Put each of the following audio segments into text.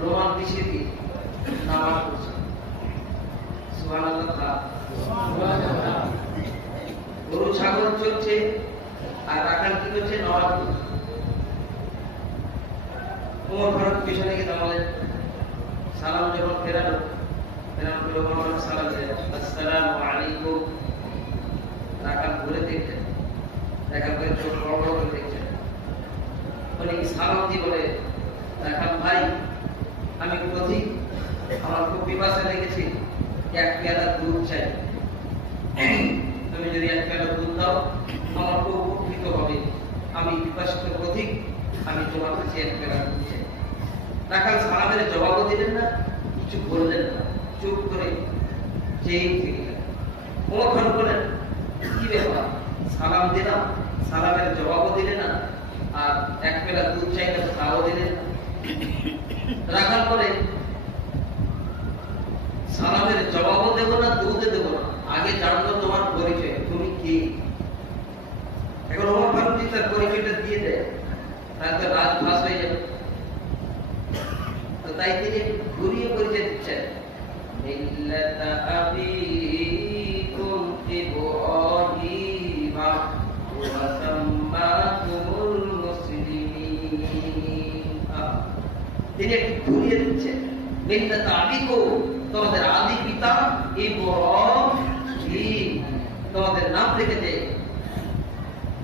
Roman পিছিয়ে দিয়ে নামাজ পড়ছে। সুবহানাল্লাহ। গরু ছাগল চলছে আর রাখাল কি করছে? নামাজ পড়ছে। ওমর ফারুক পিছনে গিয়ে দাঁড়ালেন। সালাম যখন ফেরালো, সালাম দিলেন, আসসালামু আলাইকুম। রাখাল ঘুরে দেখলেন, দেখার পরে চোখ বড় বড় করে দেখছেন। উনি সালাম দিয়ে বলে, রাখাল ভাই, আমি পথিক, আমার খুব পিপাসা লেগেছে, এক পেয়ালা দুধ চাই। তুমি যদি এক পেয়ালা দুধ দাও আমার খুব উপকৃত হবে। আমি পিপাসিত পথিক, আমি তোমার কাছে এক পেয়ালা দুধ চাই। রাখাল সালামের জবাবও দিলেন না, কিছু বললেন না, চুপ করে চেয়ে থেকে গেলেন। ওমর ফারুক বলেন, কি ব্যাপার, সালাম দিলাম, সালামের জবাবও দিলে না, আর এক পেয়ালা দুধ চাইলে তাও দিলেন না। রাখাল বলে, সালামের জবাবও দেবো না, দুধে দেবো না, আগে জানলো তোমার পরিচয়, তুমি কি? এখন ওমর ফারুক তার পরিচয়টা দিয়ে দেয়, তাহলে রাজ ভাস হয়ে যাবে। তাই তিনি ঘুরিয়ে পরিচয় দিচ্ছেন, মিল্লাতা আবিকুম ইব্রাহিম ওয়া সাম্মাকুমুল মুসলিমিন। তিনি একটু ঘুরিয়ে দিচ্ছেন, মিল্লাতা আবিকুম, তোমাদের আদি পিতা ইব্রাহিম, তোমাদের নাম রেখেছে,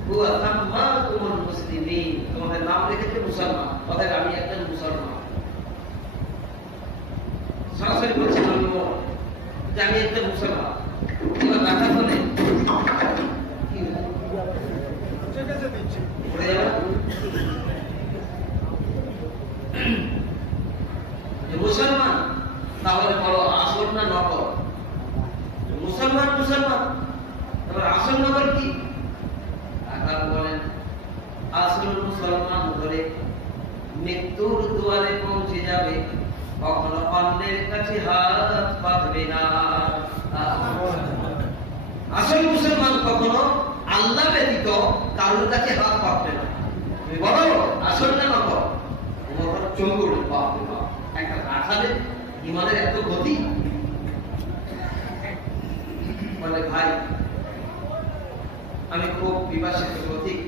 ওয়া সাম্মাকুমুল মুসলিমিন, তোমাদের নাম রেখেছে মুসলমান, অর্থাৎ আমি একজন মুসলমান। সরাসরি বলছে যে আমি একজন মুসলমান। এবার রাখাল বলে, মুসলমান তাহলে বলো আসল না নকল? মুসলমান মুসলমান, তারপর আসল নকল কি? রাখাল বলেন, আসল মুসলমান হলে মৃত্যুর দুয়ারে পৌঁছে যাবে, কখনো অন্যের কাছে হাত পাতবে না। আসল মুসলমান কখনো আল্লাহ ব্যতীত কারোর কাছে হাত পাতবে না। তুমি বলো আসল না নকল? চমকুর বাপ একটা রাখালের ইমানের এত গতি। বলে, ভাই আমি খুব বিভাসিত প্রতীক,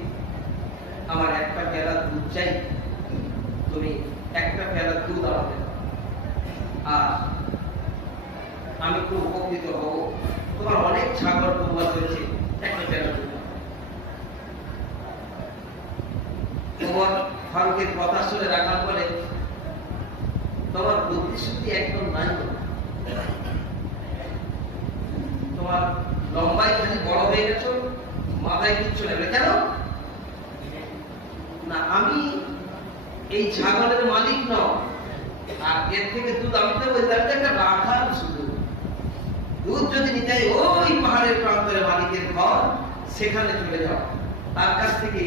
আমার একটা পেয়ালা দুধ চাই, তুমি একটা পেয়ালা দুধ আমাকে দাও, আর আমি খুব উপকৃত হব। তোমার অনেক ছাগল কুয়া চলছে, একটা পেয়ালা দুধ। ওমর ফারুকের কথা শুনে রাখাল বলে, তোমার বুদ্ধি শুদ্ধি একদম নাই, তোমার লম্বাই খালি বড় হয়ে গেছো, মাথায় কিচ্ছু নেবে। কেন না, আমি এই ছাগলের মালিক নয়, আর এর থেকে দুধ আমি দেবো, একটা রাখাল শুধু। দুধ যদি নিতে হয় ওই পাহাড়ের প্রান্তরে মালিকের ঘর, সেখানে চলে যাও, তার কাছ থেকে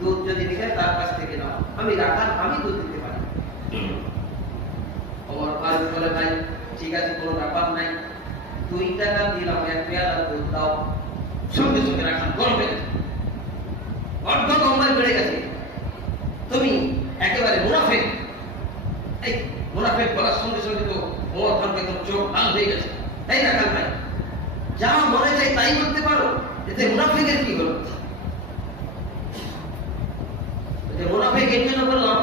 দুধ যদি নিতে তার কাছ থেকে নাও, আমি রাখাল, আমি দুধ দিতে পারি। ওমর ফারুক বলে, ভাই ঠিক আছে, কোনো ব্যাপার নাই, 2 টাকা দিলাম, এক পেয়ালা দুধ দাও। সঙ্গে সঙ্গে রাখাল গরম হয়ে গেছে, অর্ধ লম্বায় বেড়ে গেছে। তুমি একেবারে মুনাফেক। এই মুনাফেক বলার সঙ্গে সঙ্গে তো ওমর ফারুক একদম চোখ লাল হয়ে গেছে। এই রাখাল ভাই, যা মনে চাই তাই বলতে পারো, এতে মুনাফেকের কি হলো? মুনাফেক এর জন্য বললাম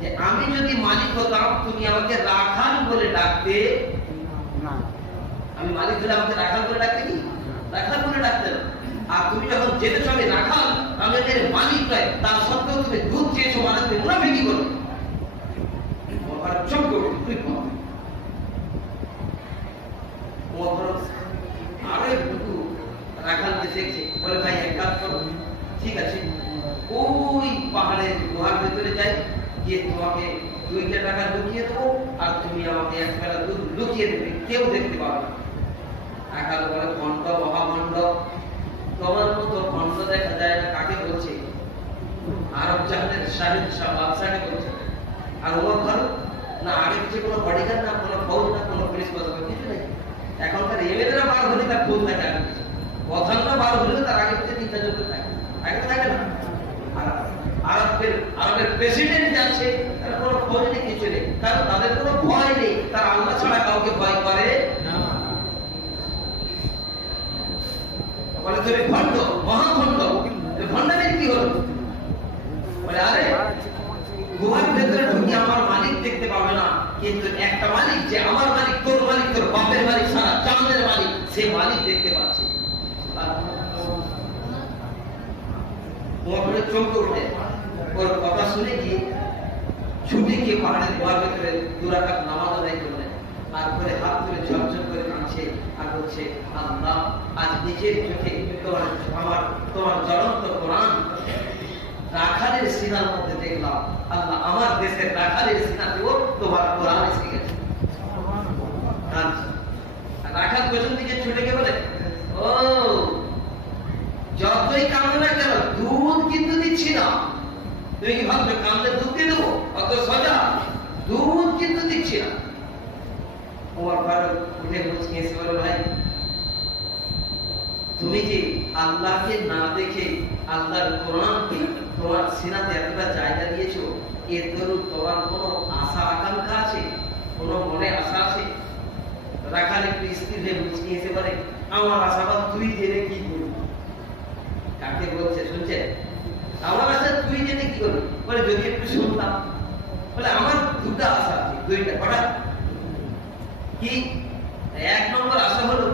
যে আমি যদি মালিক হতাম, তুমি আমাকে রাখাল বলে ডাকতে না। আমি মালিক হলে আমাকে রাখাল বলে ডাকতে কি? রাখাল বলে ডাকতে না। আর তুমি যখন জেনেছো আমি রাখাল, আমি এর মালিক নয়, তার সত্ত্বেও তুমি দুধ চেয়েছো, মানে তুমি মুনাফেকি করো। চোখ করো, তুই আরো একটু রাখাল দেখছে, বলে ভাই এক কাজ করো, ঠিক আছে, ওই পাহাড়ের গুহার ভেতরে যাই, গিয়ে তোমাকে 2 টাকা লুকিয়ে দেবো, আর তুমি আমাকে এক বেলা দুধ লুকিয়ে দেবে, কেউ দেখতে পাবে না। রাখাল বলে, ভণ্ড মহাভণ্ড, তোমার মতো ভণ্ড দেখা যায় না। কাকে বলছে? আরব জাহানের শাহিদ শাহ বাদশাকে বলছে। আর ওমর ফারুক না আগে কিছু কোনো বডিগার্ড, না কোনো ফৌজ, না কোনো পুলিশ প্রশাসন, কিছু নেই। এখনকার এমএলএরা বার হলে তার ফৌজ থাকে, আগে কিছু প্রধানরা বার হলে তার আগে কিছু চিন্তা চলতে থাকে, আগে থাকে না। আর আরবের প্রেসিডেন্ট যাচ্ছে, তার কোনো খোঁজ নেই, কিছু নেই, কারণ তাদের কোনো ভয় নেই, তারা আল্লাহ ছাড়া কাউকে ভয় করে না। বলে তুমি ভণ্ড, মহাভণ্ড, ভণ্ডামের কি হলো? বলে আরে গুহার ভেতরে ঢুকে আমার মালিক দেখতে পাবে না, কিন্তু একটা মালিক, যে আমার মালিক, তোর মালিক, তোর বাপের মালিক, সারা চাঁদের মালিক, সে মালিক দেখতে পাচ্ছে। চমকে উঠে ওর কথা শুনে গিয়ে ছুটে গিয়ে পাহাড়ের গুহার ভেতরে 2 রাকাত নামাজ আদায় করলেন, আর করে হাত ধরে ঝরঝর করে কাঁদছে আর বলছে, আল্লাহ আজ নিজের চোখে তোমার জ্বলন্ত কোরআন রাখালের সিনার মধ্যে দেখলাম। আল্লাহ আমার দেশের রাখালের সিনাতেও তোমার কোরআন এসে গেছে। রাখাল পেছন দিকে ছুটে গিয়ে বলে, ও যতই কামড়ে না কেন, দুধ কিন্তু দিচ্ছি না। তুমি কি ভাবছো কামড়ে দুধ দিয়ে দেবো? অত সোজা, দুধ কিন্তু দিচ্ছি না। ওমর ফারুক উঠে মুচকি এসে বলে, ভাই তুমি যে আল্লাহকে না দেখে আল্লাহর কোরআনকে তোমার সিনাতে এতটা জায়গা দিয়েছো, এর দরুন তোমার কোনো আশা আকাঙ্ক্ষা আছে? কোনো মনে আশা আছে? রাখাল একটু স্থির হয়ে মুচকি এসে বলে, আমার আশাবাদ তুই জেনে কি করবি? কাকে বলছে শুনছেন? আমার আশা তুই জেনে কি করবি? বলে যদি একটু শুনতাম। বলে আমার 2টা আশা আছে। 2টা কটা? কি? 1 নম্বর আশা হলো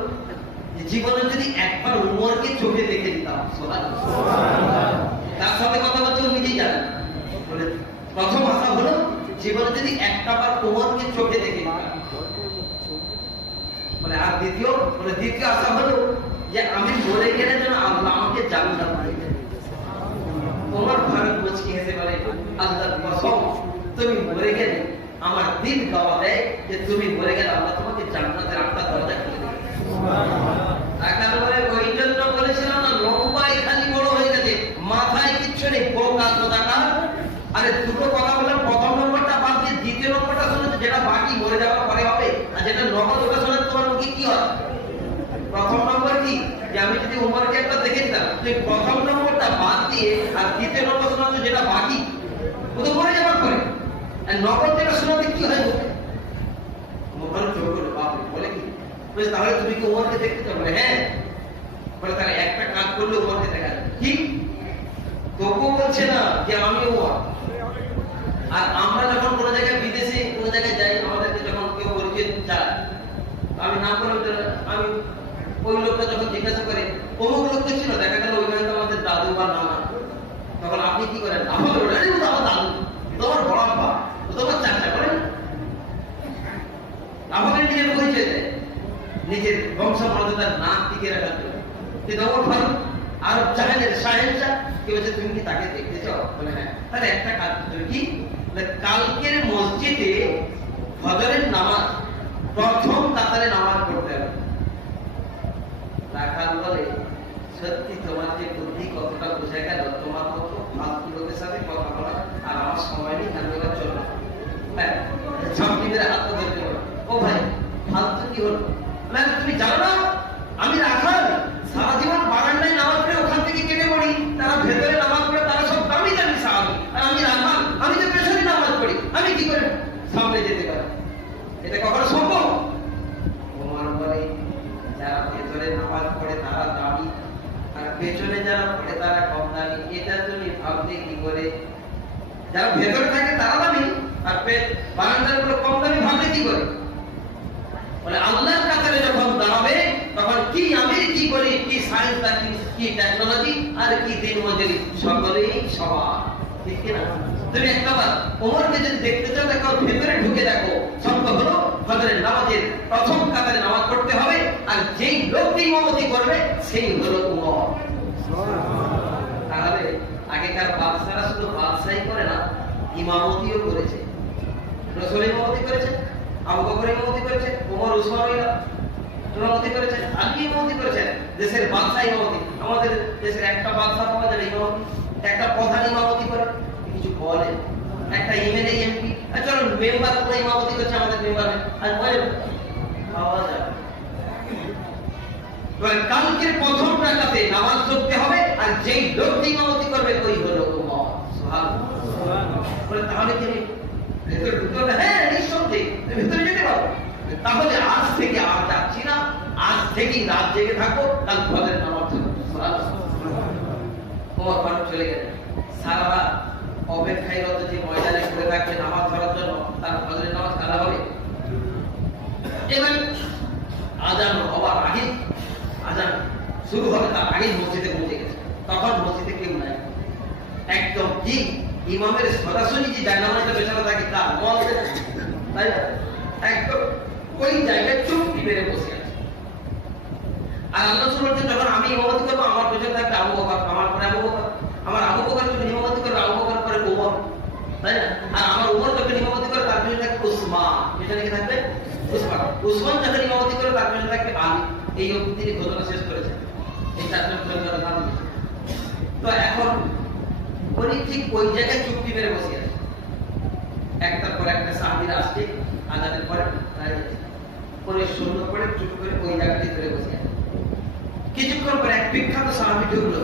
জীবনে যদি একবার উমরকে চোখে দেখে দিতাম। তার সাথে কথা বলতে নিজেই জানেন। বলে প্রথম আশা হলো জীবনে যদি একটাবার উমরকে চোখে দেখে দিতাম। বলে আর দ্বিতীয় আশা হলো যে আমি মরে গেলে যেন আল্লাহ আমাকে জান্নাত দিয়ে দেন। ওমর ফারুক মুচকি হেসে বলে, আল্লাহর কসম, তুমি মরে গেলে আমার দিল দাওয়া দেয় যে তুমি মরে গেলে আল্লাহ তোমাকে জান্নাতের 8টা দরজা খুলে দেবে। ওই জন্য বলেছিলাম না, লম্বাই খালি বড় হয়ে গেছে, মাথায় কিচ্ছু নেই, বোকা কোথাকার। আরে 2টো কথা বললাম, প্রথম নম্বরটা বাদ দিয়ে দ্বিতীয় নম্বরটা শুনে, যেটা বাকি মরে যাওয়ার পরে হবে, আর যেটা নগদ ওটা শুনে তোমার মুখে কি হয়? প্রথম নম্বর কি, যে আমি যদি উমরকে একটা দেখে দিতাম, তুই প্রথম নম্বরটা বাদ দিয়ে আর দ্বিতীয় নম্বর শোনাচ্ছ যেটা বাকি, ও তো মরে যাওয়ার পরে। আর নগদ যেটা শোনাতে কি হয় মুখে? মোবাইল চোখ করে বাপরে, বলে কি? তাহলে তুমি কি উমরকে দেখতে চাও? বলে হ্যাঁ। বলে তাহলে একটা কাজ করলে উমরকে দেখা যাবে। কি? তবুও বলছে না যে আমি উমর। আর আমরা যখন কোনো জায়গায় বিদেশে কোনো জায়গায় যাই, আমাদেরকে যখন কেউ পরিচয় চায়, আমি নাম করে আমি ওই লোকটা যখন জিজ্ঞাসা করে অমুক লোকটা ছিল, দেখা গেল ওইখানে তো আমাদের দাদু বা নানা, তখন আপনি কি করেন? আমার দাদু, তোমার বড় আব্বা, তোমার চাচা করেন, আমাদের নিজের পরিচয় দেয়, নিজের বংশ মর্যাদার নাক টিকে রাখার জন্য। কিন্তু ওমর ফারুক আরব জাহানের শাহেনশাহ, কি বলছে, তুমি কি তাকে দেখতে চাও? বলে হ্যাঁ। তাহলে একটা কাজ কি, কালকের মসজিদে ফজরের নামাজ প্রথম কাতারে নামাজ পড়তে হবে। রাখাল বলে, সত্যি তোমার যে বুদ্ধি কতটা বোঝা গেল, তোমার মতো ফালতু লোকের সাথে কথা বলা আর আমার সময় নেই, আমি ওরা চলবে। হ্যাঁ, ঝাঁপটি মেরে হাত ধরতে বলো, ও ভাই ফালতু কি হলো? তুমি জানো না আমি রাখাল, সারা জীবন বারান্দায় নামাজ পড়ে ওখান থেকে কেটে পড়ি, তারা ভেতরে নামাজ পড়ে, তারা সব দামি দামি সাহাবী, আর আমি রাখাল, আমি তো পেছনে নামাজ পড়ি, আমি কি করে সামনে যেতে পারি? এটা কখনো সম্ভব? ওমর বলে, যারা ভেতরে নামাজ পড়ে তারা দামি, আর পেছনে যারা পড়ে তারা কম দামি। এটা তুমি ভাবতে কি করে? যারা ভেতরে থাকে তারা দামি, আর বারান্দার গুলো কম দামি ভাবতে কি করে? বলে আল্লাহর কাতারে যখন দাঁড়াবে, তখন কি আমির, কি করি, কি সায়েন্স, কি টেকনোলজি, আর কি দিন মজুরি, সকলেই সবার। ঠিক কিনা? তুমি একবার ওমরকে যদি দেখতে চাও, দেখো ভেতরে ঢুকে দেখো, শব্দ হলো ফজরের নামাজের প্রথম কাতারে নামাজ পড়তে হবে, আর যেই লোকটি ইমামতি করবে সেই হলো ওমর। তাহলে আগেকার বাদশারা শুধু বাদশাহী করে না, ইমামতিও করেছে। রাসূল ইমামতি করেছে, আবু বকর ইমামতি করেছে, ওমর উসমান ইমামতি করেছে, আলী ইমামতি করেছে, দেশের বাদশা ইমামতি। আমাদের দেশের একটা বাদশা পাওয়া যাবে ইমামতি, একটা প্রধান ইমামতি করে, কিছু বলে, একটা এমএলএ এমপি, চলো মেম্বার পুরো ইমামতি করছে আমাদের মেম্বার, আর বলে পাওয়া যাবে। কালকের প্রথম রাকাতে নামাজ পড়তে হবে, আর যেই লোকটি ইমামতি করবে ওই হলো ওমর। বলে তাহলে কি ভেতরে ঢুকতে হবে? হ্যাঁ নিঃসন্দেহে ভেতরে যেতে পারো। তাহলে আজ থেকে আর যাচ্ছি না, আজ থেকেই রাত জেগে থাকো, কাল ফজরের নামাজ ওমর ফারুক চলে গেলেন। সারা রাত অপেক্ষায়রত যে ময়দানে পড়ে থাকবে নামাজ পড়ার জন্য, তার ফজরের নামাজ কাদা হবে। এবার আজান হবার আগে, আজান শুরু হবে তার আগে মসজিদে পৌঁছে গেছে। তখন মসজিদে কেউ নাই, একদম ঠিক ইমামের সরাসরি যে জায়নামাজটা বেচারা থাকে তার মধ্যে, তাই না? একদম ওই জায়গায় চুপটি মেরে বসে আছে। আর আল্লাহ বলছেন যখন আমি ইমামতি করবো আমার পেছনে থাকবে আবু বকর, আমার পরে আবু বকর, আমার আবু বকর যখন ইমামতি করবে আবু বকর পরে ওমর, তাই না? আর আমার ওমর যখন ইমামতি করে তার পেছনে থাকবে উসমান, পেছনে কি থাকবে? উসমান। উসমান যখন ইমামতি করে তার পেছনে থাকবে আলী। এই অবধি তিনি ঘটনা শেষ করেছেন। এই চারটা ঘটনার নাম। তো এখন উনি ঠিক ওই জায়গায় চুপটি মেরে বসে আছে। একটার পর একটা সাহাবীরা আসছে, আজানের পরে দাঁড়িয়ে আছে। পরে শূন্য করে চুপ করে ওই জায়গাটি ধরে বসে আছে। কিছুক্ষণ পরে এক বিখ্যাত সাহাবী ঢুকলো,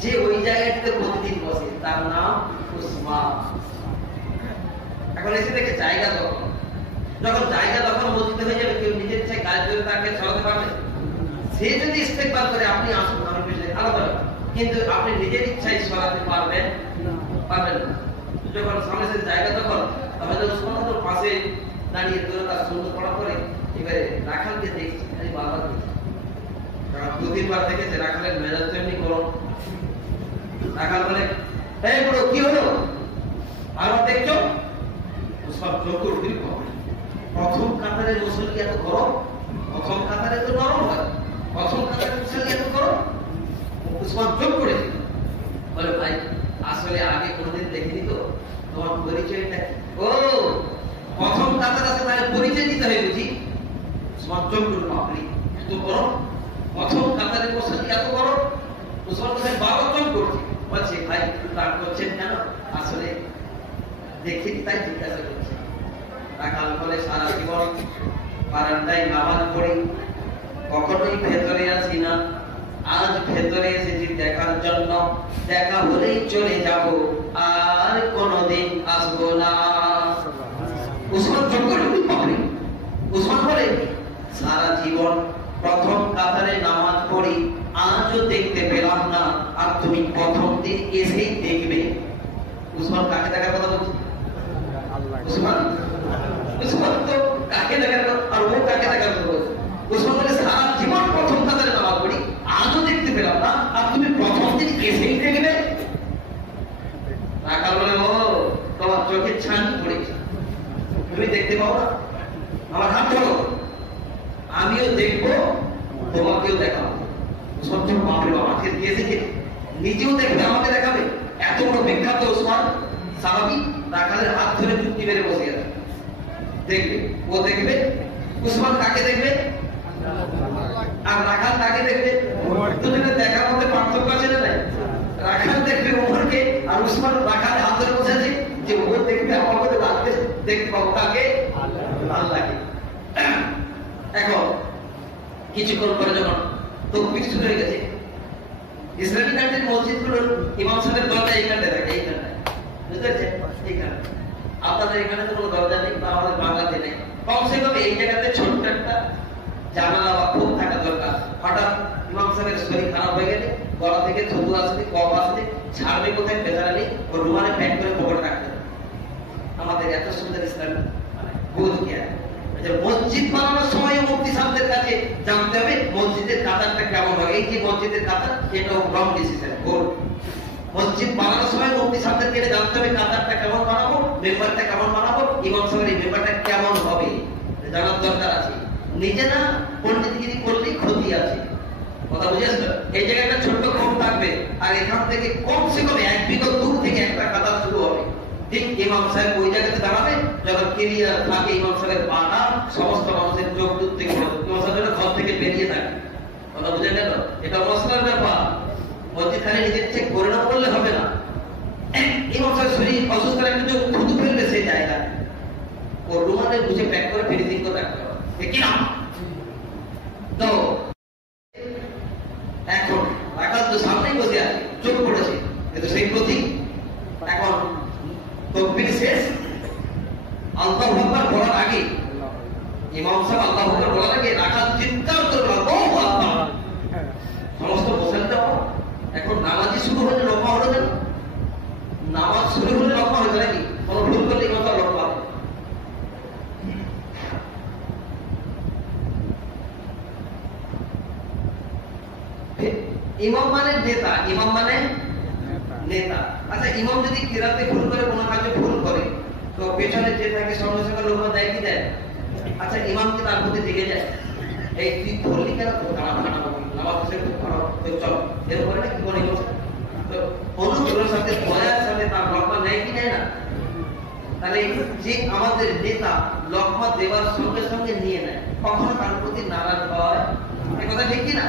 যে ওই জায়গাটিতে প্রতিদিন বসে, তার নাম উসমান। এখন এসে দেখে জায়গা দখল। যখন জায়গা দখল মসজিদে হয়ে যাবে, কেউ নিজের ইচ্ছায় কাজ করে তাকে সরাতে পারবে? সে যদি ইস্তেকবার করে আপনি আসুন আমি পেছনে, আলাদা, কিন্তু আপনি নিজের ইচ্ছায় সরাতে পারবেন পারবেন না। যখন সামনে সে জায়গা দখল, তাহলে উসমান তো পাশে দাঁড়িয়ে ধরে তার সুন্দর পড়া করে এবারে রাখালকে দেখছি, আমি বারবার দেখছি, দু তিনবার দেখেছে রাখালের মেজাজ তেমনি গরম। রাখাল বলে, এই বড় কি হলো আবার দেখছো? উসমান চোখ দীর্ঘ, প্রথম কাতারের মুসল্লি এত গরম, প্রথম কাতারে তো নরম হয়, প্রথম কাতারের মুসল্লি এত গরম। উসমান চোখ করে বলে, ভাই আসলে আগে কোনদিন দেখিনি তো, তোমার পরিচয়টা কি? ও প্রথম কাতার আছে, তাহলে পরিচয় দিতে হয় বুঝি? উসমান চোখ করে, বাপরে এত গরম, প্রথম কাতারের মুসল্লি এত গরম। উসমান বলছেন বাবা চোখ করছে, বলছে ভাই রাগ করছেন কেন? আসলে দেখি তাই জিজ্ঞাসা করছি। রাখাল বলে, সারা জীবন বারান্দায় নামাজ পড়ি, কখনোই ভেতরে আসি না, আজ ভেতরে এসেছি দেখার জন্য, দেখা হলেই চলে যাব, আর কোনদিন আসবো না। উসমান চোখ করে পারে। উসমান বলে, সারা জীবন প্রথম কাতারে নামাজ পড়ি, আজও দেখতে পেলাম না, আর তুমি প্রথম দিন এসেই দেখবে। উসমান কাকে দেখার কথা বলছে? উসমান তো কাকে দেখার কথা, আর ও কাকে দেখার কথা বলছে? উসমান বলে, সারা জীবন প্রথম কাতারে নামাজ পড়ি, আজও দেখতে পেলাম না, আর তুমি প্রথম দিন এসেই দেখবে। রাখাল বলে, ও তোমার চোখের ছান পড়েছে, তুমি দেখতে পাও না? আমার হাত ধরো, আমিও দেখবো, তোমাকেও দেখাবো। সত্য বাপরে বাবা, আজকে দিয়েছে কে? নিজেও দেখবে, আমাকে দেখাবে। এত বড় বিখ্যাত উসমান সাহাবী, রাখালের হাত ধরে চুক্তি মেরে বসে আছে, দেখবে, ও দেখবে। উসমান কাকে দেখবে আর রাখাল কাকে দেখবে? দুজনের দেখার মধ্যে পার্থক্য আছে না নাই? রাখাল দেখবে ওমরকে, আর উসমান রাখালের হাত ধরে বসে আছে, যে ও দেখবে আমাকে দেখতে পাবো কাকে? আল্লাহকে। এখন কিছুক্ষণ পরে যখন তকবীর শুরু হয়ে গেছে, ইসলামিক কান্ট্রির মসজিদগুলোর ইমাম সাহেবের দরজা এইখানটায় থাকে, এইখানটায়, বুঝতে পারছেন? এইখানে আপনাদের এখানে তো কোনো দরজা নেই, বা আমাদের বাংলাতে নেই, কমসে কম এই জায়গাতে ছোট্ট একটা জানালা বা খুব থাকা দরকার। হঠাৎ ইমাম সাহেবের শরীর খারাপ হয়ে গেলে গলা থেকে থুতু আসবে, কফ আসবে, ছাড়বে কোথায় বেচারা নেই, ও রুমালে প্যাক করে পকেটে রাখতে হবে। আমাদের এত সুন্দর ইসলাম বোধ জ্ঞান। মসজিদ বানানোর সময় মুফতি সাহেবদের কাছে জানতে হবে মসজিদের কাতারটা কেমন হয়। এই যে মসজিদের কাতার, এটা রং ডিসিশন ভুল। মসজিদ বানানোর সময় মুফতি সাহেবদের কাছে জানতে হবে কাতারটা কেমন বানাবো, মেম্বারটা কেমন বানাবো, ইমাম সাহেবের এই মেম্বারটা কেমন হবে, জানার দরকার আছে। নিজে না পণ্ডিতগিরি করলেই ক্ষতি আছে, কথা বুঝেছ? এই জায়গায় একটা ছোট্ট কম থাকবে, আর এখান থেকে কমসে কম 1 বিঘত দূর থেকে একটা কাতার শুরু হবে। ঠিক ইমাম সাহেব ওই জায়গাতে দাঁড়াবে, যখন ক্লিয়ার থাকে ইমাম সাহেবের পাটা, সমস্ত মানুষের চোখ দূর থেকে ইমাম সাহেবের ঘর থেকে বেরিয়ে থাকে। কথা বুঝে গেল? এটা মশলার ব্যাপার। মসজিদ খালি নিজের চেক করে না করলে হবে না। ইমাম সাহেব শরীর অসুস্থ, একটু চোখ থুতু ফেলবে সেই জায়গায়, ও রুমালে বুঝে প্যাক করে ফিনিশিং করে রাখতে হবে। কি না? তো এখন রাখাল তো সামনেই বসে আছে, চোখ পড়েছে, কিন্তু সেই প্রতীক তকবীর শেষ, আল্লাহু আকবার বলার আগে ইমাম সাহেব আল্লাহু আকবার বলার আগে রাকাত চিৎকার করে আল্লাহু আকবার। সমস্ত মুসল্লিরা এখন নামাজি শুরু হলে লম্বা হলো না, নামাজ শুরু হলে লম্বা হয়ে যায় নাকি? কোনো ভুল করলে ইমাম সাহেব লম্বা হবে। ইমাম মানে নেতা, ইমাম মানে নেতা। আচ্ছা ইমাম যদি কিরাতে ভুল করে, কোনো কাজে ভুল করে, তো পেছনে যে থাকে সঙ্গে সঙ্গে লোক দেয় কি দেয়? আচ্ছা ইমাম কি তার প্রতি দিকে যায়? এই তুই ধরলি কেন, নামাজ শেষে চল এরকম করে না, কি করে অনুগ্রহের সাথে দয়ার সাথে তার লক্ষ্য নেয় কি নেয় না? তাহলে যে আমাদের নেতা লক্ষ্য দেওয়ার সঙ্গে সঙ্গে নিয়ে নেয়, কখনো তার প্রতি নারাজ হয়? এ কথা ঠিক কি না?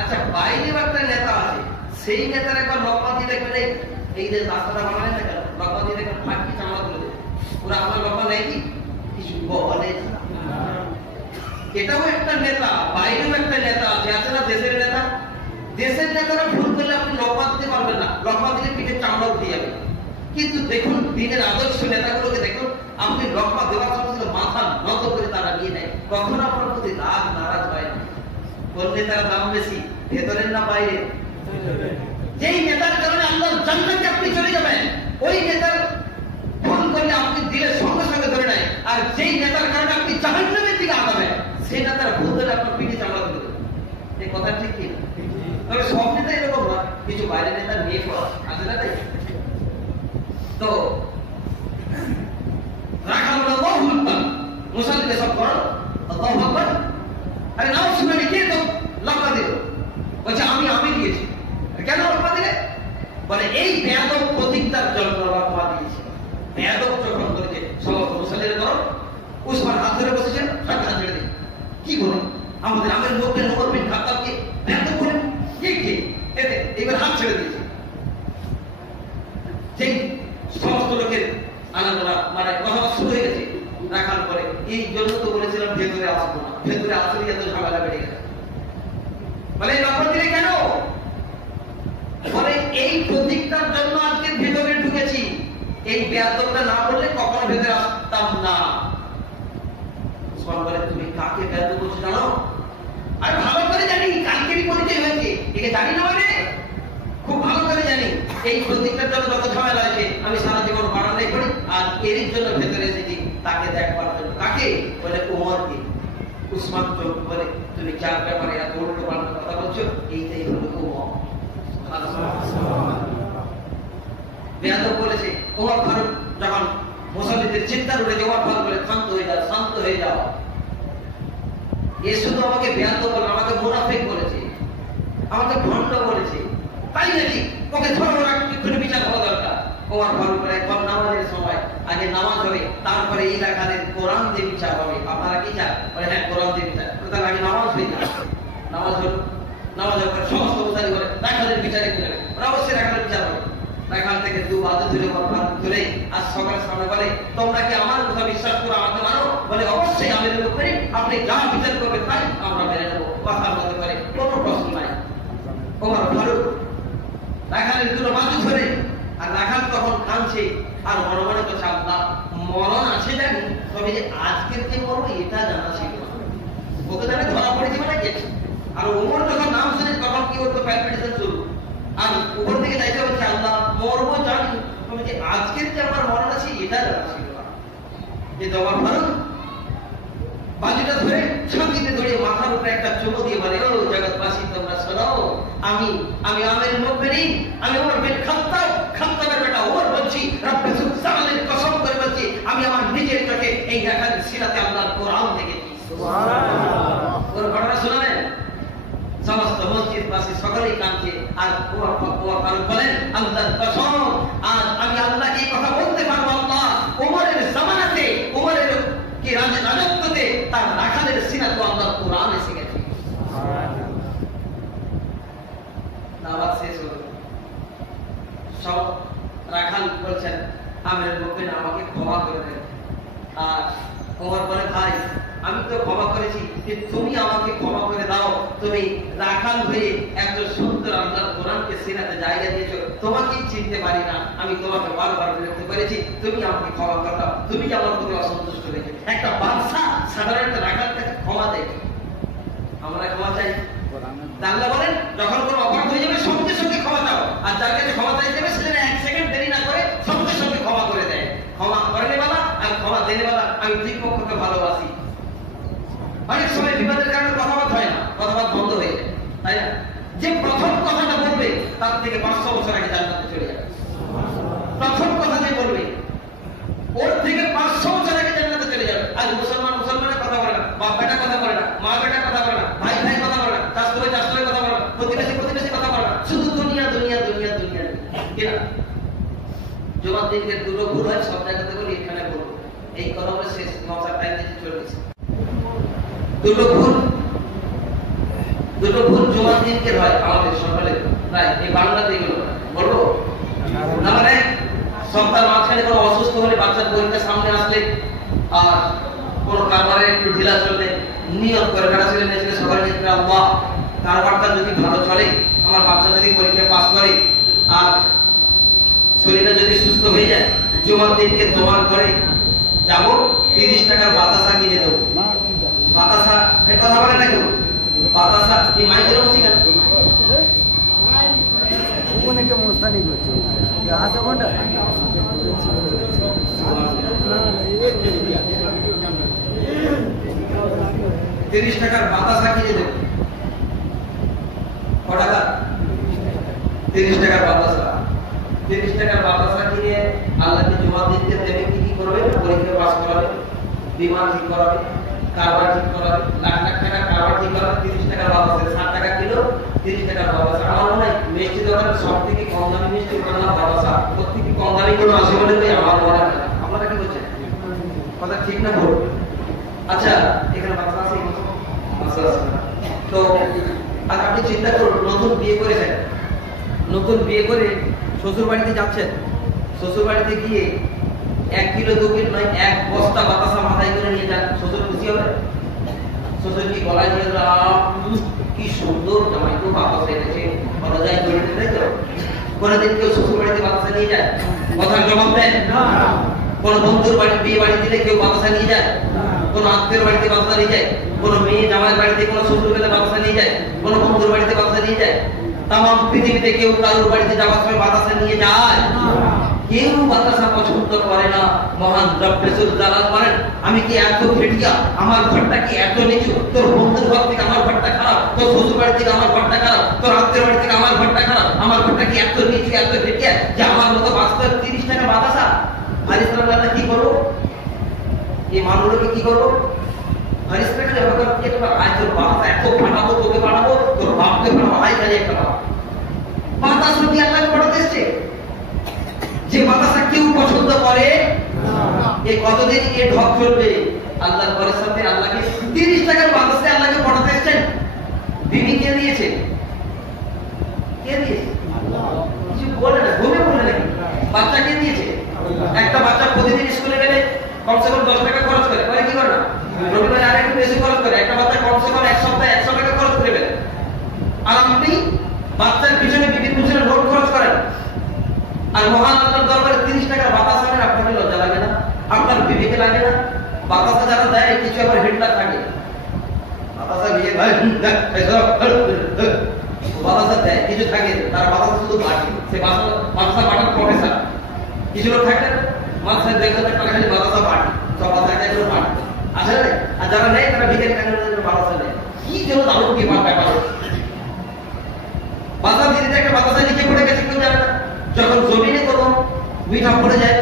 আচ্ছা বাইরেও একটা নেতা আছে, সেই নেতার একবার লক্ষ্য দিয়ে দেখবেন এই যে রাস্তাটা বানায় না কেন, লক্ষ্য দিয়ে দেখবেন ফাঁকি চামড়া তুলে দেবে, ওরা আপনার লক্ষ্য নেয় কি? কিছু বলে। এটাও একটা নেতা, বাইরেও একটা নেতা আছে, আছে না দেশের নেতা? দেশের নেতারা ভুল করলে আপনি লক্ষ্য দিতে পারবেন না, লক্ষ্য দিলে পিঠে চামড়া উঠে যাবে। কিন্তু দেখুন দিনের আদর্শ নেতাগুলোকে দেখুন, আপনি লক্ষ্য দেওয়ার সঙ্গে মাথা নত করে তারা নিয়ে নেয়, কখনো আপনার প্রতি রাগ নারাজ হয় না। কোন নেতার দাম বেশি, ভেতরের না বাইরে? যেই নেতার কারণে আল্লাহর জান্নাতে আপনি চলে যাবেন, ওই নেতার ভুল করলে আপনি দিলের সঙ্গে সঙ্গে ধরে নেয়, আর যেই নেতার কারণে আপনি জাহান্নামের দিকে আগাবেন, সেই নেতার ভুল ধরে আপনার পিঠে চামড়া তুলে দেবে। এই কথা ঠিক কি? তবে সব নেতা এরকম না, কিছু বাইরের নেতা নিয়ে আছে না, তাই তো রাখা হলো আল্লাহু আকবার, মুসল্লিদের সব করো আল্লাহু আকবার। আরে নাও শুনে কে তো লক্ষ্য দিল, বলছে আমি দিয়েছি। কেন লক্ষ্য দিলে? বলে এই বেয়াদব প্রতিজ্ঞার জন্য লক্ষ্য দিয়েছি। বেয়াদব যখন করেছে সমস্ত মুসল্লিদের করো, উসমান হাত ধরে বসেছেন, সব হাত ছেড়ে দিন। কি বলে আমাদের আমের লোককে ওমর বিন খাত্তাবকে বেয়াদব বলে কে এতে এবার হাত ছেড়ে দিয়েছে। সেই সমস্ত লোকের আলাদা মানে কথা শুরু হয়ে গেছে। রাখার পরে এই জন্য তো বলেছিলাম ভেতরে আসবো না, ভেতরে আসলে এত ঝামেলা বেড়ে গেছে। বলে লক্ষ্য দিলে কেন? বলে এই প্রতীকটার জন্য আজকে ভেতরে ঢুকেছি, এই বেয়াদবটা না বললে কখনো ভেতরে আসতাম না। উসমান বলে তুমি কাকে বেয়াদব বলছো জানো? আর ভালো করে জানি, কালকেরই পরিচয় হয়েছে, একে জানি না মানে খুব ভালো করে জানি। এই প্রতীকটার জন্য যত ঝামেলা আছে আমি সারা জীবন বারান্দায় করি, আর এর জন্য ভেতরে এসেছি তাকে দেখবার জন্য। কাকে? বলে ওমরকে। উসমান চোখ বলে তুমি যার ব্যাপারে এত উল্টো পাল্টা কথা বলছো, এইটাই হলো ওমর। বেয়াদব বলেছে। ওমর ফারুক যখন মুসল্লিদের চিন্তা করেছে, ওমর ফারুক বলে শান্ত হয়ে যাও, শান্ত হয়ে যাও। এ শুধু আমাকে বেয়াদব বলে, আমাকে মুনাফিক বলেছে, আমাকে ভণ্ড বলেছে, তাই নাকি? ওকে ধরো, এক্ষুনি বিচার হওয়া দরকার। ওমর ফারুক বলে একবার নামাজের সময় আগে নামাজ হবে, তারপরে এলাকাদের কোরআন দিয়ে বিচার হবে। আপনারা কি চান? বলে হ্যাঁ কোরআন দিয়ে বিচার। তাহলে আগে নামাজ হয়ে যাবে। নামাজ হলো, নামাজের পরে সমস্ত মুসারি করে রাখালের বিচারে করে ওরা অবশ্যই রাখালের বিচার হবে। রাখাল থেকে দু বাদে ধরে ধরে আজ সকালের সামনে বলে তোমরা কি আমার কথা বিশ্বাস করে আমাকে মানো? বলে অবশ্যই আমি লোক করি, আপনি যা বিচার করবেন তাই আমরা মেনে নেবো, কথার মধ্যে করে কোনো প্রশ্ন নাই। ওমর ফারুক রাখালের দুটো বাজু ধরে, আর রাখাল তখন কাঁদছে আর মনে মনে করছে আল্লাহ মরণ আছে জানি, তবে যে আজকের যে মরণ এটা জানা ছিল না। ওকে তাহলে ধরা পড়েছে মানে গেছে। আর ওমর যখন নাম শুনে তখন কি হতো, প্যালপিটেশন শুরু, আর উপর থেকে যাইতে হচ্ছে আল্লাহ মরবো জানি, তবে যে আজকের যে আমার মরণ আছে এটা জানা ছিল না। যে ওমর ফারুক বাজুটা ধরে শান্তিতে ধরিয়ে মাথার উপরে একটা চুমো দিয়ে বলে ও জগৎবাসী তোমরা শোনো, আমি আমের মুখবিন, আমি ওমর বিন খাত্তাব, খাত্তাবের বেটা ওমর বলছি, রব্বে সুবহানাল্লাহর কসম করে বলছি, আমি আমার নিজের চোখে এই রাখালের সিরাতে আল্লাহর কোরআন দেখেছি। সুবহানাল্লাহ। ওর ঘটনা শুনলেন? সমস্ত মসজিদবাসী সকলেই কাঁদছে, আর ওমর ফারুক বলেন আল্লাহর কসম আজ আমি আল্লাহকে এই কথা বলতে পারবো, আল্লাহ ওমরের জামানাতে, ওমরের কি রাজত্বতে তার রাখালের সিরাতে আল্লাহর কোরআন এসে গেছে। দাওয়াত শেষ হলো, সব রাখাল বলছেন আমিরের মুখে আমাকে ক্ষমা করে দেন। আর ওমর বলে ভাই আমি তো ক্ষমা করেছি, তুমি আমাকে ক্ষমা করে দাও, তুমি রাখাল হয়ে একজন সুন্দর আল্লাহর কোরআনকে সিনাতে জায়গা দিয়েছো, তোমাকেই চিনতে পারি না, আমি তোমাকে বারবার বিরক্ত করেছি, তুমি আমাকে ক্ষমা করে দাও, তুমি আমার প্রতি অসন্তুষ্ট হয়েছে। একটা বাদশা সাধারণ একটা রাখালকে ক্ষমা দেয়, আমরা ক্ষমা চাই। আল্লাহ বলেন যখন কোনো অপরাধ হয়ে যাবে সঙ্গে সঙ্গে ক্ষমা দাও, আর যার কাছে ক্ষমা চাইতে যাবে সেটা এক সেকেন্ড দেরি না করে সঙ্গে সঙ্গে ক্ষমা করে দেয়। ক্ষমা করেনে বালা আর ক্ষমা দেনে বালা, আমি দুই পক্ষকে ভালোবাসি। অনেক সময় বিবাদের কারণে কথাবার্তা হয় না, কথাবার্তা বন্ধ হয়ে যায়, তাই না? যে প্রথম কথাটা বলবে তার থেকে 500 বছর আগে জান্নাতে চলে যাবে। প্রথম কথা যে বলবে ওর থেকে 500 বছর আগে জান্নাতে চলে যাবে। আর মুসলমানের কথা বলে না, বাপ বেটা কথা বলে না, মা বেটা কথা বলে না, ভাই ভাই কথা বলে না, চাষতলে কথা বলে না, প্রতিবেশী কথা বলে না, শুধু দুনিয়া দুনিয়া দুনিয়া দুনিয়া। কিনা জবাব দিনকে দুটো ভুল হয়, সব জায়গাতে বলি, এখানে বলবো এই কথা বলে শেষ, নকশার টাইম দিয়ে চলে গেছে। দুটো ভুল জবাব দিনকে হয় আমাদের সকালে, তাই এই বাংলাতে এগুলো বলবো না। মানে সপ্তাহ মাঝখানে কোনো অসুস্থ হলে, বাচ্চার পরীক্ষা সামনে আসলে, আর কোন কারবারে একটু ঢিলা চললে নিয়ত করে বেড়া ছেলে নিয়েছিল সকালে নিয়ে আল্লাহ কারবারটা যদি ভালো চলে, আমার বাচ্চা যদি পরীক্ষা পাস করে আর শরীরটা যদি সুস্থ হয়ে যায়, জুমার দিনকে তোমার ঘরে যাবো, 30 টাকার বাতাসা কিনে দেবো। বাতাসা এই কথা বলে না কেউ, বাতাসা এই মাইকের মধ্যে কেন অনেকটা মুস্তানি করছে আছে কোনটা 30 টাকার বাতাসা কিনে দেবো। ক টাকা? 30 টাকার বাতাসা। 30 টাকার বাতাসা কিনে আল্লাহকে জমা দিতে দেবে। কি করবে? পরীক্ষা পাস করাবে, বিমান ঠিক করাবে, কারবার ঠিক করাবে, লাখ লাখ টাকার কারবার ঠিক করাবে। 30 টাকার বাতাসা 60 টাকা কিলো, 30 টাকার বাতাসা। আমার মনে হয় মিষ্টি দোকানের সব থেকে কম দামি মিষ্টি বানানো বাতাসা, প্রত্যেকে কম দামি কোনো আসে বলে তো আমার মনে হয়। আপনারা কি বলছেন? কথা ঠিক না ভুল? আচ্ছা, এখানে বাতাসা আছে, বাতাসা আছে। তো আর আপনি চিন্তা করুন, নতুন বিয়ে করেছেন, নতুন বিয়ে করে শ্বশুর বাড়িতে যাচ্ছেন, শ্বশুর বাড়িতে গিয়ে 1 কিলো 2 কিলো নয়, 1 বস্তা বাতাসা মাথায় করে নিয়ে যান, শ্বশুর খুশি হবে? শ্বশুর কি গলায় নিয়ে কি সুন্দর জামাই তো বাতাসা এনেছে, বলা যায় করে দিতে, তাই তো? কোনদিন কেউ শ্বশুর বাড়িতে বাতাসা নিয়ে যায়? কথার জবাব দেন না। কোন বন্ধুর বাড়ি বিয়ে বাড়ি দিলে কেউ বাতাসা নিয়ে যায়? কোন আত্মীয়র বাড়িতে বাতাসা নিয়ে যায়? কোন মেয়ে জামাইয়ের বাড়িতে, কোন শ্বশুর বাড়িতে বাতাসা নিয়ে যায়? কোন বন্ধুর বাড়িতে বাতাসা নিয়ে যায়? তাম পৃথিবীতে কেউ কারোর বাড়িতে যাওয়ার সময় বাতাসা নিয়ে যায়? কেউ বাতাসা পছন্দ করে না। মহান রব্বেসুল জালাল বলেন, আমি কি এত ঘেটিয়া, আমার ঘরটা কি এত নিচু, তোর বন্ধুর ঘর থেকে আমার ঘরটা খারাপ, তোর শ্বশুর বাড়ি থেকে আমার ঘরটা খারাপ, তোর আত্মীয় বাড়ি থেকে আমার ঘরটা খারাপ, আমার ঘরটা কি এত নিচু এত ঘেটিয়া যে আমার মতো বাস্তব 30 টাকা বাতাসা? হারিসরা কি করবো? এই মানুষগুলোকে কি করবো? হারিসরা খালি তোর বাতাসা এত পাঠাবো, তোকে পাঠাবো, তোর বাপকে পাঠাবো, আই কাজে একটা বাতাস কি আল্লাহ পড়াতে এসছে? যে বাতাসা কেউ পছন্দ করে এই কতদিন এ ঢক চলবে? আল্লাহর ঘরের সাথে আল্লাহকে 30 টাকার বাতাসে আল্লাহকে পড়াতে এসছেন। বিবি কে দিয়েছে? কে দিয়েছে? কিছু বলে না, ঘুমে বলে নাকি? বাচ্চা কে দিয়েছে? একটা বাচ্চা প্রতিদিন স্কুলে গেলে কমসে কম 10 টাকা খরচ করে, কি করে না? রবিবারে আর একটু বেশি খরচ করে। একটা বাচ্চা কমসে কম এক সপ্তাহে 100 টাকা খরচ করবে। আর আপনি বাচ্চার পিছনে বিবির পিছনে লোড খরচ করেন, আর মহান আল্লাহর দরবারে 30 টাকার বাতাস আনেন। আপনাকে লজ্জা লাগে না? আপনার বিবেকে লাগে না? বাতাসা যারা দেয় কিছু আবার হিটলার থাকে, বাতাসা নিয়ে বাতাসা দেয় কিছু থাকে, তার বাতাসা শুধু বাটি, সে বাতাসা বাটার প্রফেসর। কিছু লোক থাকলে মাথায় দেখতে খালি বাতাসা বাটি, সব বাতাসা এগুলো বাটি আসলে। আর যারা নেয় তারা বিকেল বাতাসা নেয়। কি যেন দারুণ কি ব্যাপার! বাতাসা দিতে একটা বাতাসা নিচে পড়ে গেছে, কেউ জানে না। যখন জমিনে কোনো মিঠা পড়ে যায়,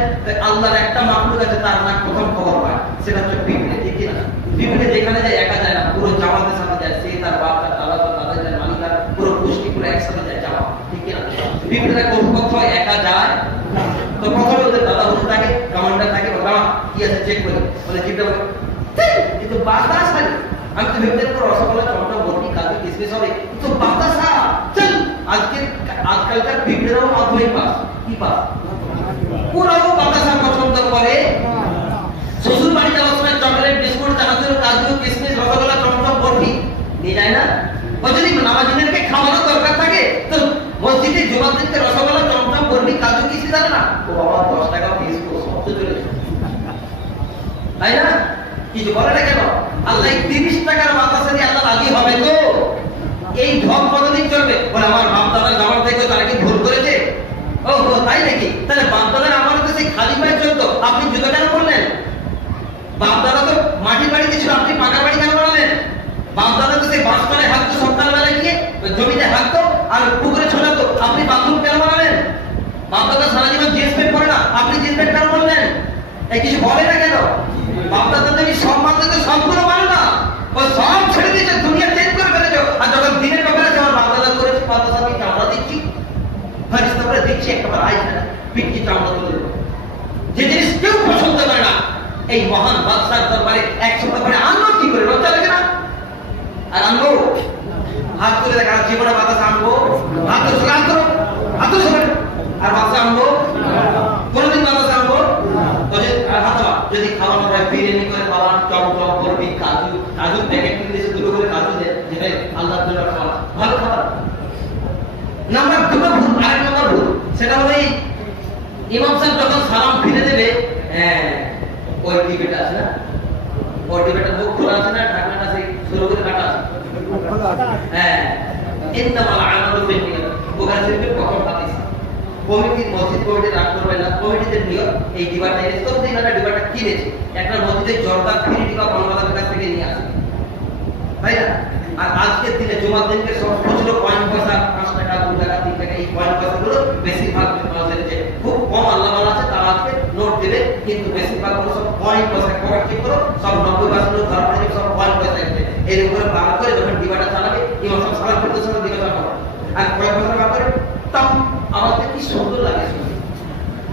আল্লাহর একটা মাখলুক আছে, তার নাক প্রথম খবর পায়, সেটা হচ্ছে পিঁপড়ে। ঠিক না? পিঁপড়ে যেখানে যায় একা যায় না, পুরো জামাতের সাথে যায়, সে তার বাপ, তার দাদা, তার দাদা যায়, মালিকার পুরো গোষ্ঠী পুরো একসাথে যায় জামা। ঠিক না? পিঁপড়েরা কর্তৃপক্ষ একা যায়। তো প্রথমে ওদের দাদা হুজুর থাকে, কমান্ডার থাকে, বাবা কি আছে চেক করে বলে, চিন্তা করে কিন্তু বাতাস হয়। আমি তো ভেবে দেখবো রসগোল্লা চমটা বলবি, কালকে কিসমিস হবে, কিন্তু বাতাসা চল। আজকালকার পিঁপড়েরাও মাধ্যমিক পাস, কি পাস? ওরাও বাতাসা পছন্দ করে। শ্বশুর বাড়ি যাওয়ার সময় চকলেট যদি নামাজিদেরকে খাওয়ানোর দরকার থাকে তো মসজিদে জুমার দিনকে রসগোল্লা, চমচম, বর্মি, কাজু কিছু জানে না, ও বাবা 10 টাকা ফিস সব তো চলে যায়, তাই না? কিছু বলে না কেন? আল্লাহ 30 টাকার বাতাসে দিয়ে আল্লাহ রাজি হবে তো? এই ঢপ কতদিন চলবে? বলে আমার বাপ দাদার জামার থেকে তারা কি ভুল করেছে? ও তাই নাকি? তাহলে বাপ দাদার আমার তো সেই খালি পায়ে চলতো, আপনি জুতো কেন করলেন? বাপ দাদা তো মাটির বাড়িতে ছিল, আপনি পাকা বাড়ি কেন বানালেন? বাপ দাদা তো সেই বাঁশতলায় হাঁটতো, সকালবেলায় গিয়ে জমিতে হাঁটতো আর পুকুরে ছোলাতো, আপনি বাথরুম কেন বানালেন? বাপ দাদা সারা জীবন জিন্স প্যান্ট পরে না, আপনি জিন্স প্যান্ট কেন বললেন? এই কিছু বলে না কেন? বাপ দাদা তুমি সব বাচ্চাদের সবগুলো মানে না, ও সব ছেড়ে দিয়েছে, দুনিয়া চেঞ্জ করে ফেলেছো। আর যখন দিনের ব্যাপারে আমার বাপ দাদা করেছে, বাচ্চা সাথে চামড়া দিচ্ছি, ফারিস্তা করে দিচ্ছি, একেবারে আই পিঠি চামড়া তুলে দেবো। যে জিনিস কেউ পছন্দ করে না, এই মহান বাদশার দরবারে এক সপ্তাহ পরে আনবো কি করে? লজ্জা লাগে না? আর আনবো হাত তুলে দেখা, জীবনে বাতাস আনবো, হাত তুলে হাত করো, হাত তুলে সবাই, আর বাতাস আনবো কোনদিন? বাতাস আনবো যদি খাওয়ানো হয় বিরিয়ানি করে খাওয়ান, চমচম, বরফি, কাজু, কাজু প্যাকেট কিনে দিয়েছে, দুটো করে কাজু দেয়, যেটা আল্লাহর জন্য খাওয়া ভালো খাবার। নাম্বার 2 ভুল, আরেক নম্বর ভুল, সেটা হলো এই ইমাম সাহেব যখন সালাম ফিরে দেবে, ওই টিভিটা আছে না, ওই টিভিটা মুখ খোলা আছে না, ঢাকনাটা সেই শুরু করে কাটা আছে, ইন্নামাল আমালু বিন্নিয়াত, ওখানে লিখবে কখন হাদিস। কমিটির মসজিদ কমিটি রাগ করবে না, কমিটিদের নিয়ম এই ডিবাটা এনে সব দিন একটা ডিবাটা কিনেছে, একটা মসজিদের জর্দা ফ্রি ডিবা বাংলাদেশের কাছ থেকে নিয়ে আসে, তাই না? আর আজকের দিনে জুমার দিনকে সব প্রচুর কয়েন পয়সা, 5 টাকা, 2 টাকা, 3 টাকা, এই কয়েন পয়সাগুলো বেশিরভাগ যে খুব কম আল্লাহ মাল আছে তারা আজকে নোট দেবে, কিন্তু বেশিরভাগ সব কয়েন পয়সা কভার ঠিক করো, সব 90% ধরা থেকে সব কয়েন পয়সা আসবে। এর উপরে বার করে যখন ডিবাটা চালাবে, ইমাম সব সালাম করতে সময় দিবে চালাবে, আর কয়েন পয়সা বার করে টম, আমাদের কি সুন্দর লাগে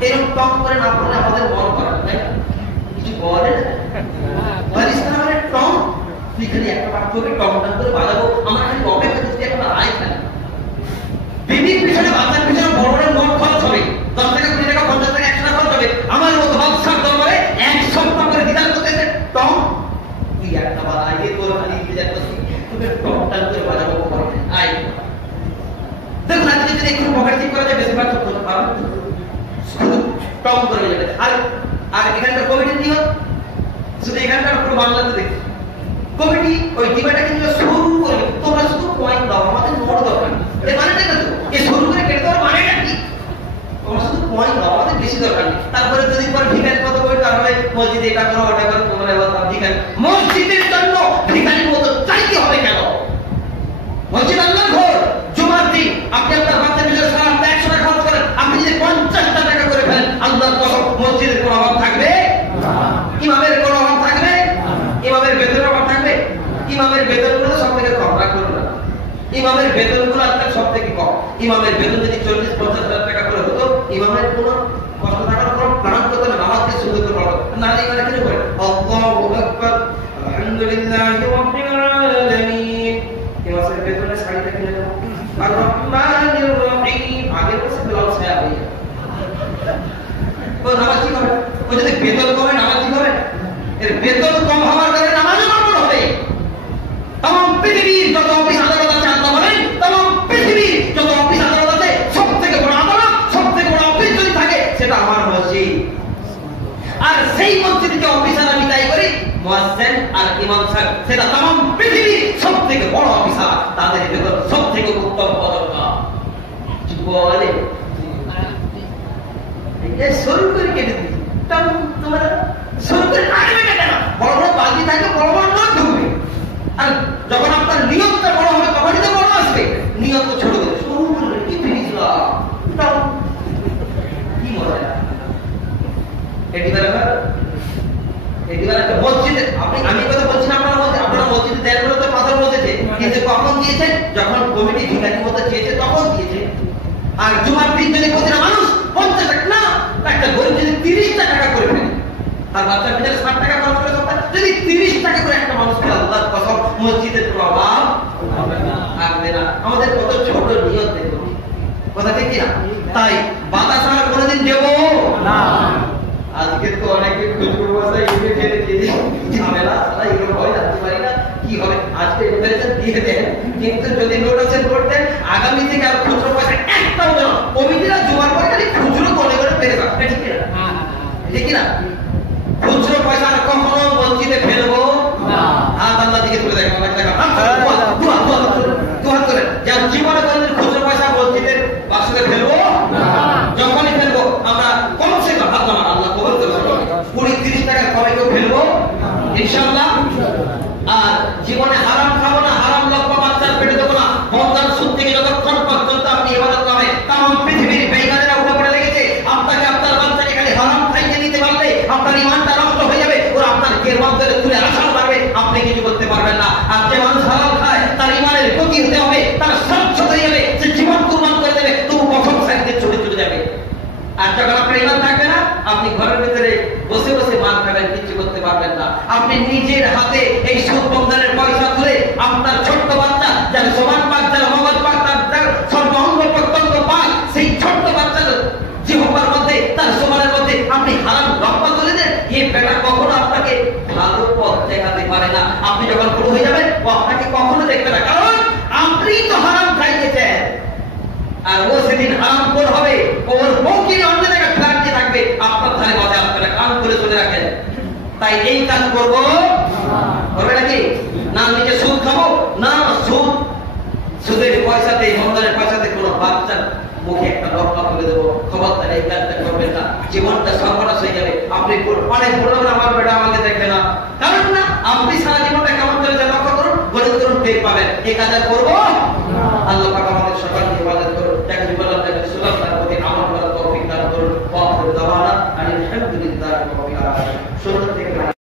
এরকম টম করে না পড়লে আমাদের মন করে, তাই না? কিছু বলে না মানে টম, তুই খালি একটা পাঠ করবি, টম টম করে বাজাবো, আমার খালি অপেক্ষা করতে একটা আয় খালি বিবির পিছনে, বাচ্চার পিছনে বড় বড় নোট খরচ হবে, 10 টাকা, 20 টাকা, 50 টাকা, 100 টাকা খরচ হবে। আমার মতো বাদশার দরবারে 1 সপ্তাহ করে দিদার করতেছে টম, তুই একটা বার আগে তোর খালি দিদার করছিস, তোকে টম টম করে বাজাবো করে আয়। দেখুন আজকে যদি একটু পকেট ঠিক করা যায়, বেশিরভাগ করতে পারবেন, শুধু টম করে যাবে। আর এখানকার কমিটির নিয়ম শুধু এখানকার পুরো বাংলাতে দেখি কমিটি ওই ডিবাটাকে নিয়ে শুরু করবে, তোমরা শুধু পয়েন্ট দাও, আমাদের নোট দরকার নেই, এর মানেটা কি? এ শুরু করে কেটে দেওয়ার মানেটা কি? তোমরা শুধু পয়েন্ট দাও, আমাদের বেশি দরকার নেই। তারপরে দুদিন পর ভিখারি মতো করে তাহলে মসজিদে এটা করো, ওটা করো, তোমরা এবার ভিখারি, মসজিদের জন্য ভিখারির মতো চাইতে হবে কেন? মসজিদ আল্লাহর ঘর, জুমার দিন আপনি আপনার বাচ্চার পিছনে সালাম 100 টাকা খরচ করেন, আপনি যদি 50 টাকা করে ফেলেন, আল্লাহর কসম মসজিদের কোনো অভাব থাকবে? ইমামের কোনো অভাব থাকবে? ইমামের বেতনের অভাব থাকবে? ইমামের বেতনগুলো সব থেকে কম, রাখ করবে না, ইমামের বেতনগুলো আজকাল সব থেকে কম। ইমামের বেতন যদি 40-50 হাজার টাকা করে হতো, ইমামের কোনো কষ্ট থাকার কোনো প্ল্যান করতে না, নামাজকে সুন্দর করে পড়াতো না, ইমামরা কি করে আল্লাহু আকবার আলহামদুলিল্লাহি রাব্বিল আলামিন, ইমামের বেতনের শাড়িটা কিনে দাও, আর রহমানির রহিম আগে বসে ব্লাউজ ছায়া হয়ে যাবে, ও নামাজ কি হবে? ও যদি বেতন কমে নামাজ কি হবে? এর বেতন কম হওয়ার কারণে নামাজও গড়বড় হবে। তাম পৃথিবীর যত অফিস আদালত আছে, আল্লাহ বলেন তাম পৃথিবীর যত অফিস আদালত আছে, সব থেকে বড় আদালত, সব থেকে বড় অফিস যদি থাকে সেটা আমার মসজিদ। আর সেই মসজিদে যে অফিসার আমি তাই করি, মুয়াজ্জিন আর ইমাম সাহেব, সেটা তাম পৃথিবীর সব থেকে বড় অফিসার, তাদের বেতন সব থেকে উত্তম পদকা। বলে শুরু করে কেটে দিই, তোমার শুরু করে কাটবে না কেন? বড় বড় বালতি থাকে, বড় বড় নোট ঢুকবে, আর যখন আপনার নিয়তটা বড় হবে তখনই তো বড় আসবে। নিয়ত ছোট করে শুরু করবে, কি ফিনিশলাম, কি মজা। এটিবার একটা মসজিদে, আমি কথা বলছি না, আপনারা মসজিদে দেন বলে তো পাথর বসেছে, কিন্তু কখন দিয়েছে? যখন কমিটি ভিখারি মতো চেয়েছে তখন দিয়েছে। আর জুমার দিন যদি প্রতিটা মানুষ 50 টাকা না, একটা গরিব যদি 30 টাকা করে ফেলে, আর বাচ্চার পিছনে 60 টাকা খরচ করে সপ্তাহে যদি 30 টাকা করে একটা মানুষকে, আল্লাহর কসম মসজিদের প্রভাব থাকবে না। আমাদের কত ছোট নিয়ত দেখুন, কথা ঠিক কিনা? তাই বাতাস আমরা কোনোদিন দেবো না। আজকে তো অনেকে খুচরো ভাষায় ইউনিট ছেড়ে দিয়ে ঝামেলা, এগুলো হয়, জানতে পারি না কি হবে। আজকে ইনফ্লেশন দিয়ে দেন, কিন্তু যদি নোট আছে নোট দেন, আগামী থেকে আর খুচরো পয়সা একটাও দেন। কমিটিরা জোয়ার করে খালি খুচরো করে করে ফেলে যাবে, ঠিক না? ঠিক না? খুচরো পয়সা আর কখনো মসজিদে ফেলবো না। হাত আল্লাহ দিকে তুলে দেখেন, জীবনে কোনদিন খুচরো পয়সা মসজিদের বাক্সতে ফেলবো না। যখনই ফেলবো আমরা কমসে কম হাত নামান, আল্লাহ কবুল করবে, 20-30 টাকার কমে কেউ ফেলবো ইনশাআল্লাহ। আর জীবনে হারাম খাবো না, হারাম লক্ষ্য বাচ্চার পেটে দেবো না। মন্দার সুদ থেকে যতক্ষণ পর্যন্ত আপনি ইবাদত করবেন, তাম পৃথিবীর বেঈমানেরা উপরে লেগেছে, আপনাকে আপনার বাচ্চাকে খালি হারাম খাইয়ে দিতে পারলে আপনার ঈমানটা নষ্ট হয়ে যাবে, ওরা আপনার গেরবান ধরে তুলে আসার পারবে, আপনি কিছু করতে পারবেন না। আর যে মানুষ হারাম খায় তার ঈমানের ক্ষতি হতে হবে, তার সচ্ছ হয়ে যাবে, সে জীবন কুরবান করে দেবে, তবু প্রথম সাইডে ছুটে চলে যাবে। আর যখন আপনার ঈমান থাকবে না, আপনি ঘরের ভিতরে বসে বসে মার খাবেন, কিছু করতে পারবেন না। আপনি নিজের হাতে এই সুদ বন্ধনের পয়সা তুলে আপনার ছোট্ট বাচ্চা যার সমান পাক, যার মগজ পাক, তার সর্ব অঙ্গ প্রত্যঙ্গ পাক, সেই ছোট্ট বাচ্চার জিহ্বার মধ্যে, তার সমানের মধ্যে আপনি হারাম লম্বা তুলে দেন, এই বেটা কখনো আপনাকে ভালো পথ দেখাতে পারে না। আপনি যখন বড় হয়ে যাবেন, ও আপনাকে কখনো দেখবে না, কারণ আপনি তো হারাম খাইতেছেন। আর ও সেদিন হারাম কোর হবে, ওর বউকে অন্য জায়গায় ফ্ল্যাটে থাকবে, আপনার ধারে মাঝে আসবে না, কান করে চলে রাখেন। তাই এই কাজ করবো করবে নাকি না? নিজে সুদ খাবো না, সুদের পয়সাতে, বন্ধনের পয়সাতে কোনো বাচ্চার মুখে একটা লম্বা তুলে দেবো, খবরদার এই কাজটা করবেন না, জীবনটা সর্বনাশ হয়ে যাবে। আপনি অনেক বলবেন আমার বেটা আমাকে দেখবে না, কারণ না, আপনি সারা জীবনটা কেমন করে লক্ষ্য করুন, গণিত করুন, টের পাবেন। এই কাজ করবো। আল্লাহ পাক আমাদের সকল